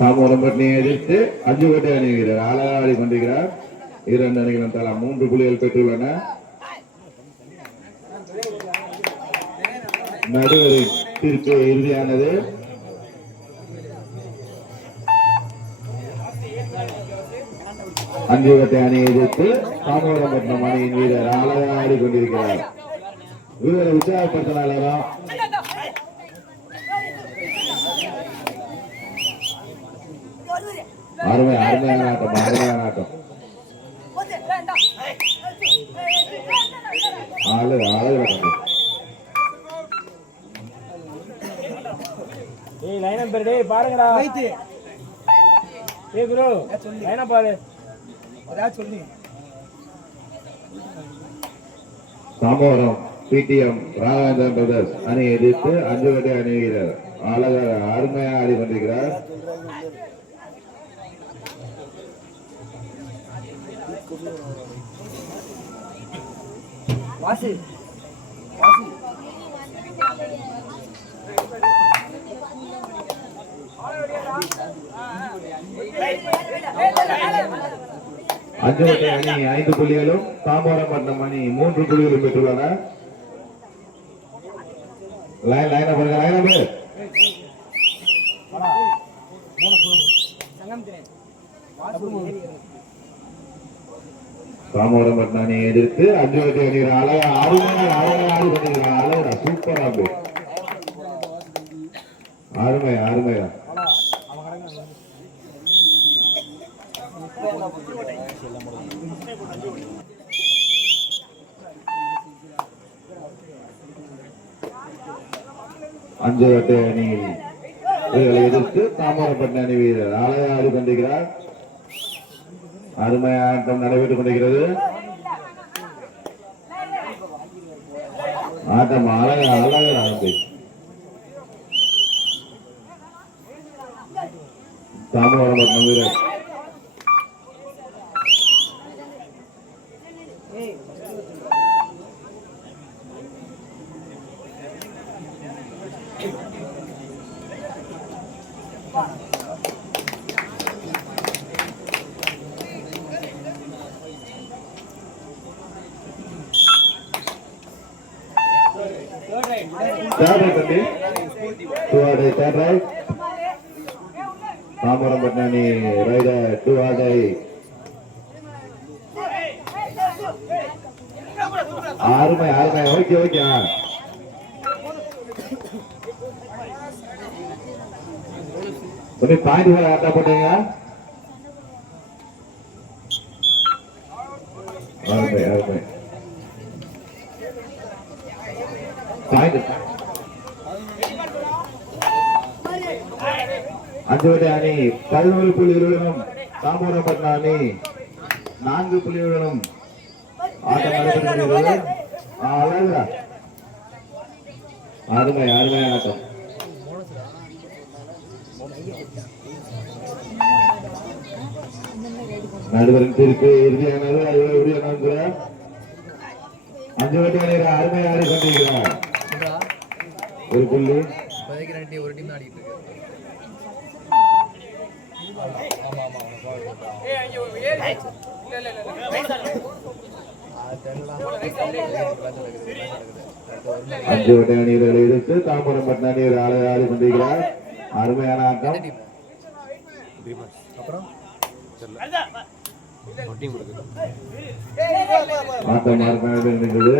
தாமோரம்பட்டினை எதிர்த்து அஞ்சுகோட்டை அணி வீரர் ஆளாடி கொண்டிருக்கிறார். 2 அணிகளும் தலா 3 புள்ளிகள் பெற்றுள்ளன. நடுவரின் தீர்ப்பு இறுதியானது. அஞ்சுகோட்டை அணியை எதிர்த்து தாமோரம்பட்டினம் அணியின் வீரர் ஆளாடி கொண்டிருக்கிறார். வீரரை உற்சாகப்படுத்தினாலும் அருமையான ஆட்டம், அருமையான ஆட்டம். தாமோரம் பிடிஎம் ராகவேந்திரன் பிரதர்ஸ் அணி எதிர்த்து அஞ்சுகோட்டை அணி வீரர் அழகாக அருமையாக ஆடி கொண்டிருக்கிறார். அஞ்சுகோட்டை அணி 5 புள்ளிகளும் தாமோரம்பட்டினம் அணி 3 புள்ளிகளும் பெற்றுள்ளன. தாமோரம்பட்டினம் அணியை எதிர்த்து அஞ்சுகோட்டை அணி அழகா சூப்பரா அருமையா அஞ்சுகோட்டை அணி எதிர்த்து தாமோரம்பட்டினம் அணி வீரர் அழகா ஆடி கொண்டிருக்கிறார். அருமையான ஆட்டம் நடைபெற்றுக் கொண்டிருக்கிறது. ஆட்டம் அழகா தாமோரம்பட்டினம் வீரர் தாமோரம்பட்டினம் அணி ரைடர் 2 அருமை ஓகே பாயிண்ட் போல ஆட்டா போட்டீங்க. அருமை அஞ்சுகோட்டை அணி 11 புள்ளிகளுடனும் தாமோரம்பட்டினம் அணி 4 புள்ளிகளுடனும் ஆட்டம் நடைபெறுகிறது. அருமையான ஆட்டம். நடுவரின் தீர்ப்பு இறுதியானது. அஞ்சுகோட்டை அணி அருமையாக ஆடி கொண்டிருக்கிறார். 1 புள்ளி ஒரு டீம் ஆடிட்டு இருக்கு. அஞ்சுகோட்டை அணிகளை எதிர்த்து தாமோரம்பட்டினம் அணி ஆடி கொண்டிருக்கிறார். அருமையான ஆட்டம். ஆட்டம் இருந்தது.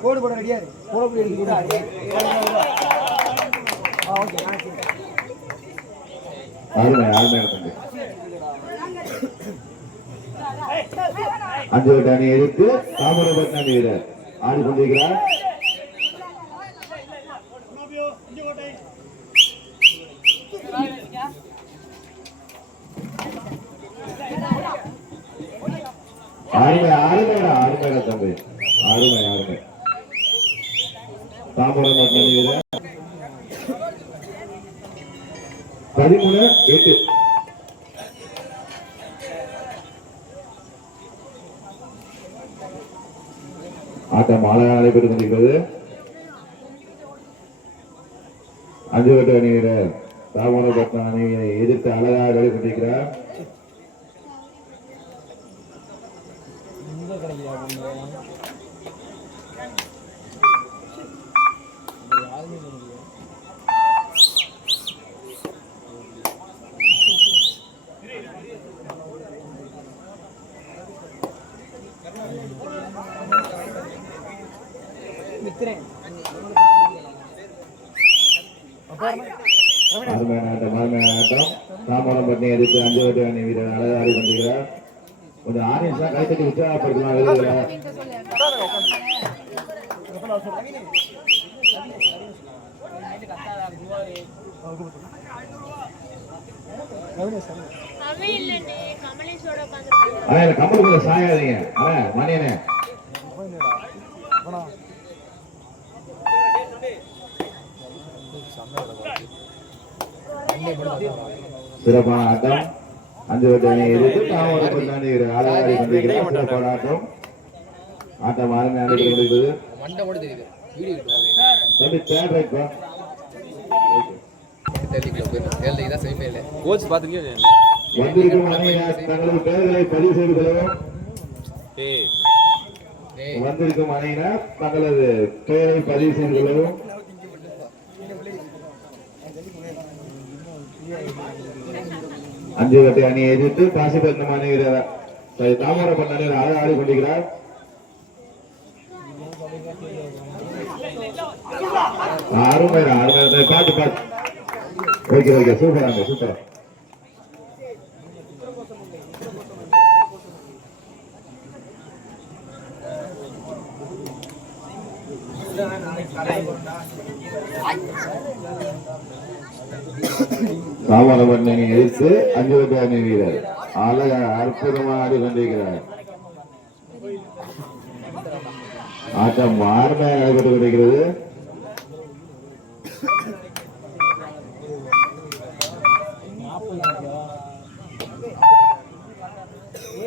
கோடு போட ரெடியா அஞ்சுகோட்டை அணி எதிர்த்து தாமோரம்பட்டினம் அணி வீரர் ஆடிக்கொண்டிருக்கிறார். அருமையா தம்பி, அருமை. தாமோரம்பட்டினம் அணி வீரர் 13-8. ஆட்டம் அழகாக நடைபெற்றுக் கொண்டிருக்கிறது. 5 வெட்டு அணி வீரர் தாமரப்பட்டினம் அணியை எதிர்த்து அழகாக நடைபெற்றிருக்கிறார். அருமையான ஆட்டம். தாமரப்பட்டினை எதிர்த்து 5 வெட்டு அணி வீரர் அழகாக ஆடி கொண்டிருக்கிறார். கொஞ்சம் ஆடியன்ஸ் தான் கைத்தட்டி உற்சாகப்படுத்தலாம். கம்பெனி சாயாதீங்க மணியனே. சிறப்பான ஆட்டம். 5 வெட்டு அணியை எதிர்த்து தாமரப்பட்டினம் அணி வீரர் அழகாக ஆடி கொண்டிருக்கிறார். சிறப்பான ஆட்டம். ஆட்டம் அருமையாக கொண்டிருக்கிறது. தம்பி தேர்ட் ரைட் பா. கோச் பாத்துக்கிட்டே வந்திருக்கும் அணியினர் தங்களது பெயர்களை பதிவு செய்து கொள்ளவும். வந்திருக்கும் அணியினர் தங்களது பெயரை பதிவு செய்து கொள்ளவும். அஞ்சு வெட்டு அணியை எதிர்த்து காசிபட்டினம் அணி வீரர் தாமரப்பட்டினம் அணியில் அழகாக ஆடி கொண்டிருக்கிறார். அருமை பாட்டு. Okay super. தாமரப்பட்டினை எதிர்த்து 5 வெட்டு அணி வீரர் அழகாக அற்புதமாக ஆடி கொண்டிருக்கிறார். ஆட்டம் அருமையாக நடைபெற்று கொண்டிருக்கிறது.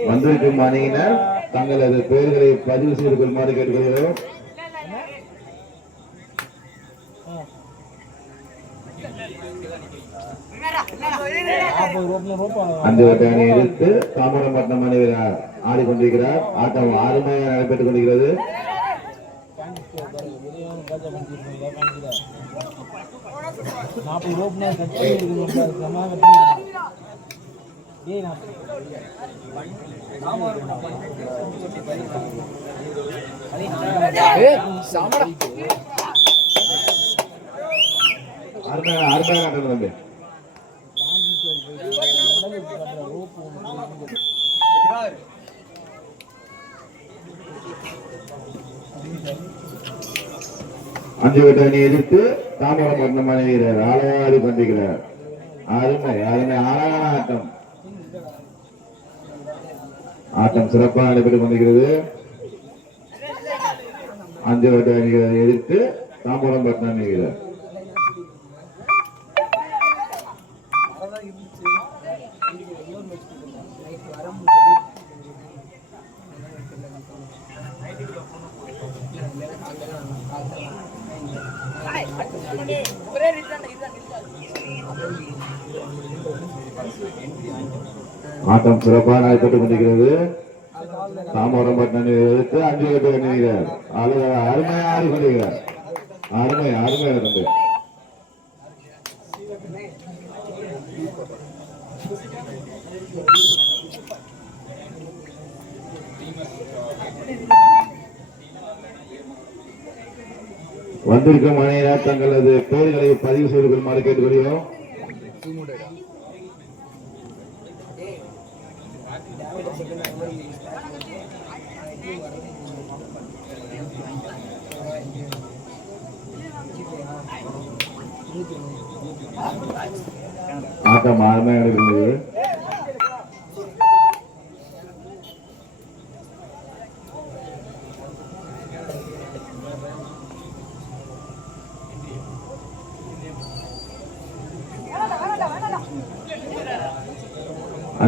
வந்திருக்கும் அணியினர் தங்களது பெயர்களை பதிவு செய்து கொள்ளுமாறு கேட்டுக்கொள்கிறோம். அஞ்சு வெட்டு அணி எதிர்த்து தாமரப்பட்டினம் அணி வீரர் ஆடிக்கொண்டிருக்கிறார். ஆட்டம் அருமையாக நடைபெற்றுக் கொண்டிருக்கிறது. அருமையாக தம்பி. அஞ்சு வெட்டு அணி எதிர்த்து தாமரப்பட்டினம் அணி வீரர் ஆடி கொண்டிருக்கிறார். அருமை அழகான ஆட்டம். ஆட்டம் சிறப்பாக நடைபெற்றுக் கொண்டிருக்கிறது. அஞ்சு வெட்டு அணிகளை எதிர்த்து தாமரப்பட்டினம் அணி வீரர். ஆட்டம் சிறப்பாக நடைபெற்றுக் கொண்டிருக்கிறது. தாமரப்பட்டினம் எதிர்த்து 5 வெட்டு அணி வீரர் அருமையாக ஆடி கொண்டிருக்கிறார். அருமை தம்பி. வந்திருக்கும் அணியினர் தங்களது பெயர்களை பதிவு செய்து கொள்ளுமாறு கேட்டுக்கொள்கிறோம். ஆட்டம் அருமையாக இருக்கிறது.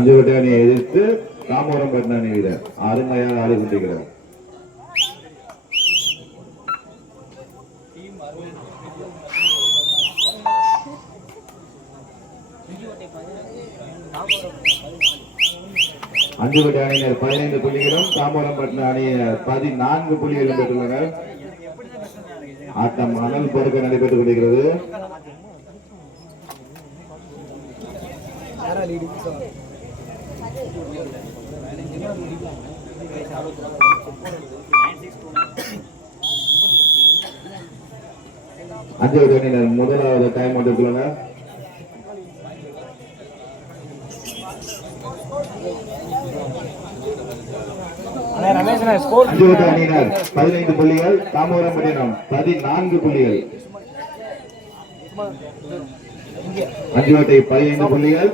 அஞ்சுவட்டை அணியை எதிர்த்து தாமோரம் பட்டின அணி வீரர் அருமையாக ஆடி கொண்டிருக்கிறார். அஞ்சுவட்டை அணியினர் 15 புள்ளிகளும் தாமோரம் பட்டின அணியினர் 14 புள்ளிகளும் பெற்றுள்ளனர். ஆட்டம் அனல் பொறுக்க நடைபெற்றுக் கொண்டிருக்கிறது. அஞ்சுவட்டை அணியினர் முதலாவது டைம் எடுத்துள்ளனர். அஞ்சுவட்டை அணியினர் 15 புள்ளிகள், தாமோரம் பட்டினம் 14 புள்ளிகள். அஞ்சுவட்டை 15 புள்ளிகள்,